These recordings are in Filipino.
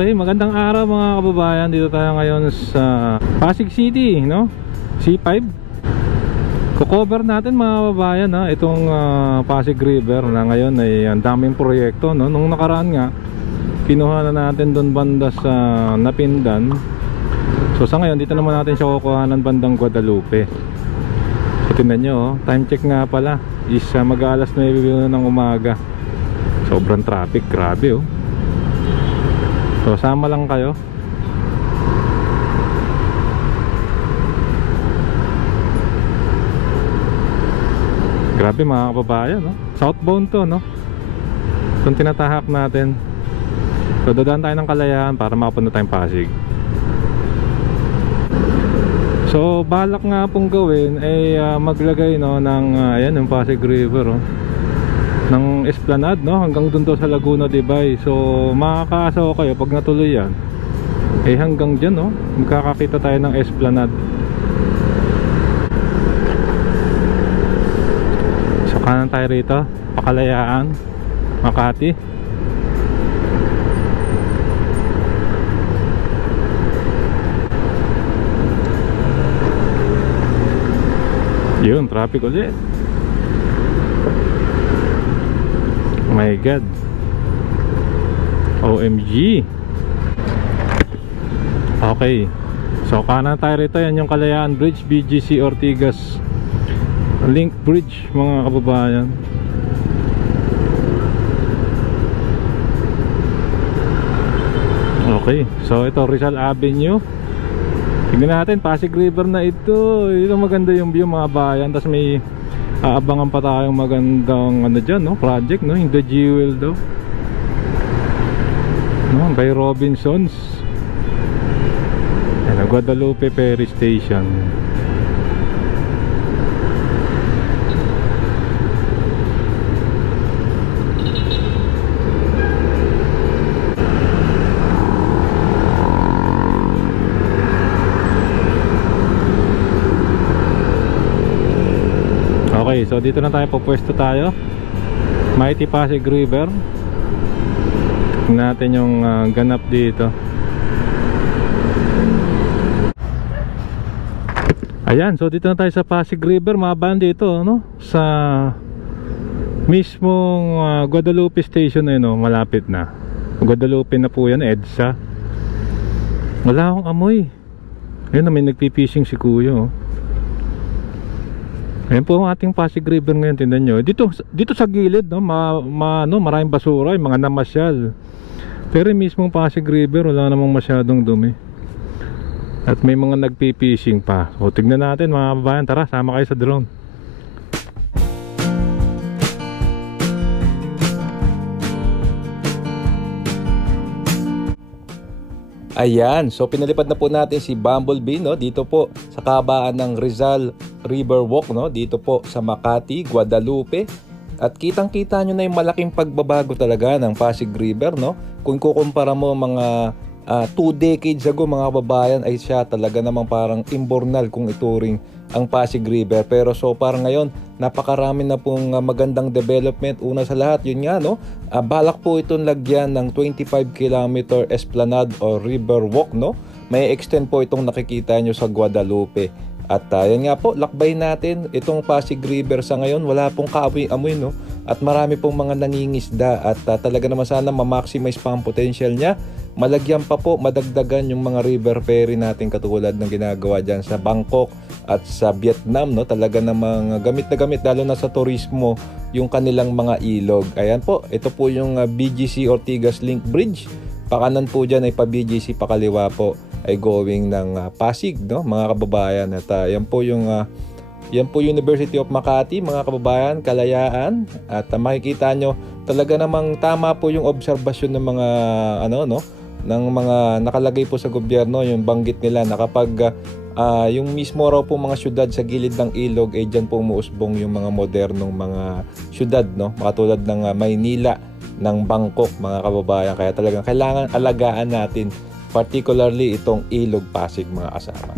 Okay, magandang araw mga kababayan. Dito tayo ngayon sa Pasig City, no? C5. Ko-cover natin mga kababayan, ha? Itong Pasig River na ngayon ay ang daming proyekto, no? Nung nakaraan nga, kinuha na natin doon banda sa Napindan. So sa ngayon, dito naman natin siya kukuhanan bandang Guadalupe. So tingnan nyo, oh. Time check nga pala is mag-aalas 9 ng umaga. Sobrang traffic, grabe, oh. So sama lang kayo. Grabe mga kababayan, no? Southbound to, no? Itong tinatahak natin. So dadaan tayo ng Kalayaan para makapunta tayong Pasig. So balak nga pong gawin ay maglagay, no, ng ayan yung Pasig River, oh, ng esplanade, no, hanggang dun to sa Laguna Dibay. So makakaasa ko kayo pag natuloy yan, eh hanggang dyan, no, magkakakita tayo ng esplanade. So kanan tayo rito, Pakalayaan, Makati. Yun, traffic ulit. Oh my God, OMG. Okay, so kanan tayo rito, yan yung Kalayaan Bridge, BGC Ortigas Link Bridge mga kababayan. Okay, so ito Rizal Avenue. Tingnan natin, Pasig River na ito. Ito maganda yung view mga bayan. Tapos may aabangan pa tayong magandang ano dyan, no, project, no, yung The Jewel daw, no, by Robinsons. Ayan, Guadalupe Ferry Station. Okay, so dito na tayo, pupwesto tayo. Mighty Pasig River. Tingnan natin yung ganap dito. Ayan, so dito na tayo sa Pasig River, mga band dito, no? Sa mismong Guadalupe Station na yun, no? Malapit na. Guadalupe na po yan, EDSA. Wala akong amoy. Ayun na, may nagpipishing si Kuya, oh. Ayan po ang ating Pasig River ngayon, tingnan nyo. Dito sa gilid, no, maraming basura, yung mga namasyal. Pero mismong Pasig River, wala namang masyadong dumi. At may mga nagpipishing pa. So tignan natin mga kababayan, tara, sama kayo sa drone. Ayan, so pinalipad na po natin si Bumblebee, no, dito po sa kabaan ng Rizal River Walk, no, dito po sa Makati, Guadalupe. At kitang-kita nyo na yung malaking pagbabago talaga ng Pasig River, no. Kung kukumpara mo mga 2 decades ago mga kababayan, ay siya talaga namang parang imbornal kung ituring ang Pasig River. Pero so parang ngayon, napakarami na pong magandang development. Una sa lahat, yun nga, no, balak po itong lagyan ng 25 km esplanade o river walk, no. May extend po itong nakikita nyo sa Guadalupe. At yan nga po, lakbay natin itong Pasig River sa ngayon. Wala pong kaamoy-amoy, no. At marami pong mga nangingisda. At talaga naman sana ma-maximize pa ang potential niya. Malagyan pa po, madagdagan yung mga river ferry natin katulad ng ginagawa dyan sa Bangkok at sa Vietnam, no. Talaga namang gamit na gamit, lalo na sa turismo, yung kanilang mga ilog. Ayan po, ito po yung BGC Ortigas Link Bridge. Pakanan po dyan ay pa BGC, pakaliwa po ay going ng Pasig, no, mga kababayan. At yan po yung University of Makati, mga kababayan, Kalayaan. At makikita nyo, talaga namang tama po yung obserbasyon ng mga ng mga nakalagay po sa gobyerno, yung banggit nila na kapag yung mismo raw po mga syudad sa gilid ng ilog, eh dyan po umuusbong yung mga modernong mga syudad, no, katulad ng Maynila, ng Bangkok, mga kababayan. Kaya talagang kailangan alagaan natin, particularly itong Ilog Pasig, mga kasama.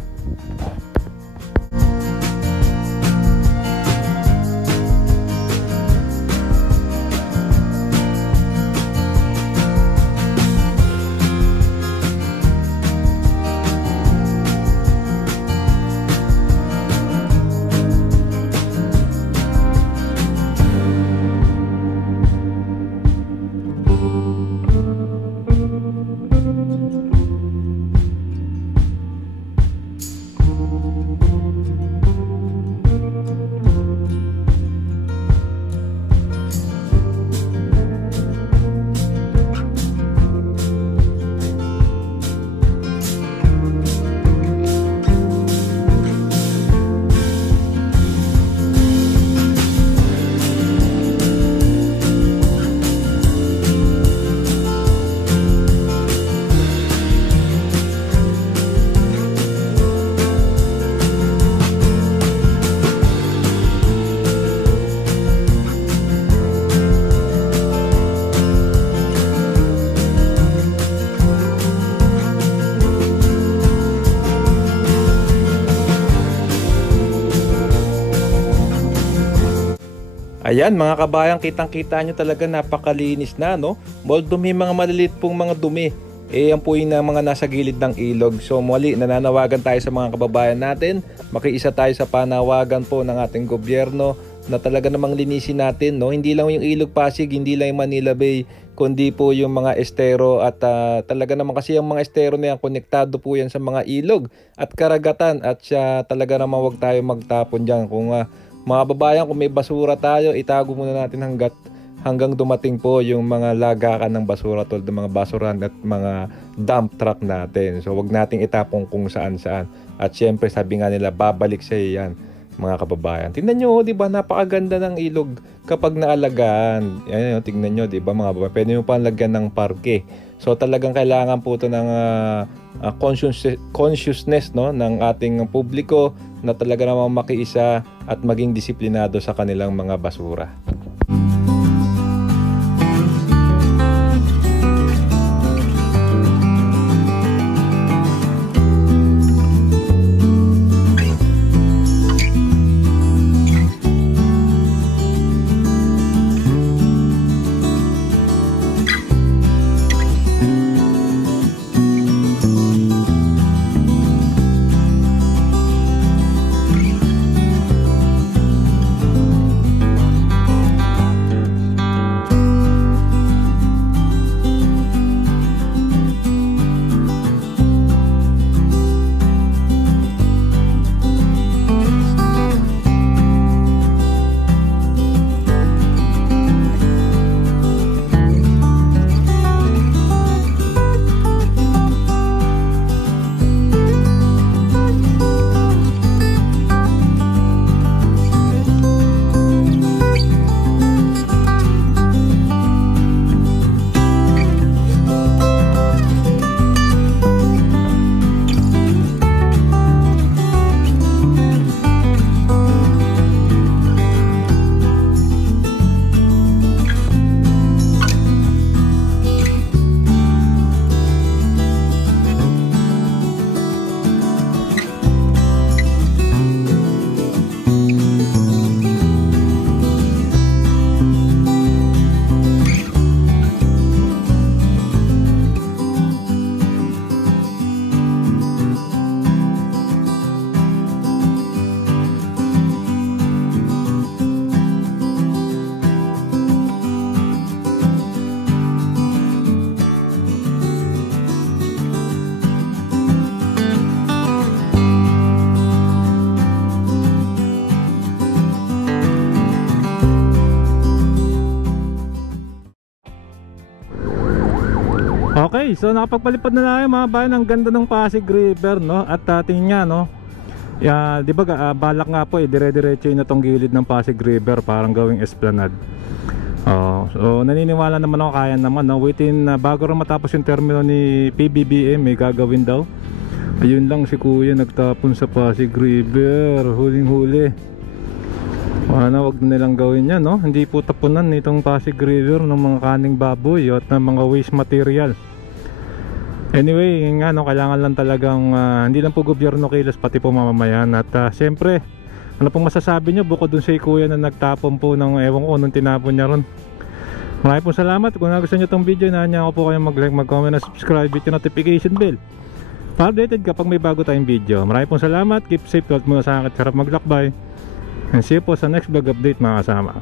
Ayan mga kabayan, kitang-kita nyo talaga napakalinis na, no? Although may mga maliliit pong mga dumi, yan po yung mga nasa gilid ng ilog. So muli, nananawagan tayo sa mga kababayan natin, makiisa tayo sa panawagan po ng ating gobyerno na talaga namang linisin natin, no? Hindi lang yung Ilog Pasig, hindi lang yung Manila Bay, kundi po yung mga estero at talaga naman kasi yung mga estero na yan, konektado po yan sa mga ilog at karagatan at talaga naman wag tayo magtapon dyan. Kung mga babayan, kung may basura tayo, itago muna natin hanggang dumating po yung mga lagakan ng basura tulad ng mga basuran at mga dump truck natin. So wag nating itapon kung saan-saan. At syempre sabi nga nila, babalik sa yan mga kababayan. Tingnan nyo, di ba, napakaganda ng ilog kapag naalagaan. Yan, tingnan nyo, di ba mga babayan, pwede nyo pa lagyan ng parke. So talagang kailangan po ito ng consciousness, no, ng ating publiko na talaga namang makiisa at maging disiplinado sa kanilang mga basura. Okay, so nakapagpalipad na tayo mga bayan. Ang ganda ng Pasig River, no? At tingin nga, no, di ba balak nga po dire-diretso na tong gilid ng Pasig River, parang gawing esplanade. So naniniwala naman ako kaya naman, no? Within bago rin matapos yung terminal ni PBBM, may gagawin daw. Ayun lang, si kuya nagtapon sa Pasig River, huling-huli. Wag na nilang gawin yan, no? Hindi po tapunan itong Pasig River ng mga kaning baboy at ng mga waste material. Anyway, nga, no, kailangan lang talagang hindi lang po gobyerno kilos, pati po mamamayan. At siyempre, ano pong masasabi nyo bukod dun sa kuya na nagtapon po ng ewan ko nung tinapon niya ron. Maraming po salamat. Kung nagustuhan nyo itong video, nanya ako po kayong mag-like, mag-comment, at subscribe with yung notification bell para updated kapag may bago tayong video. Maraming po salamat. Keep safe. Tuwad muna sa akin. Sarap maglakbay. And see you po sa next vlog update mga kasama.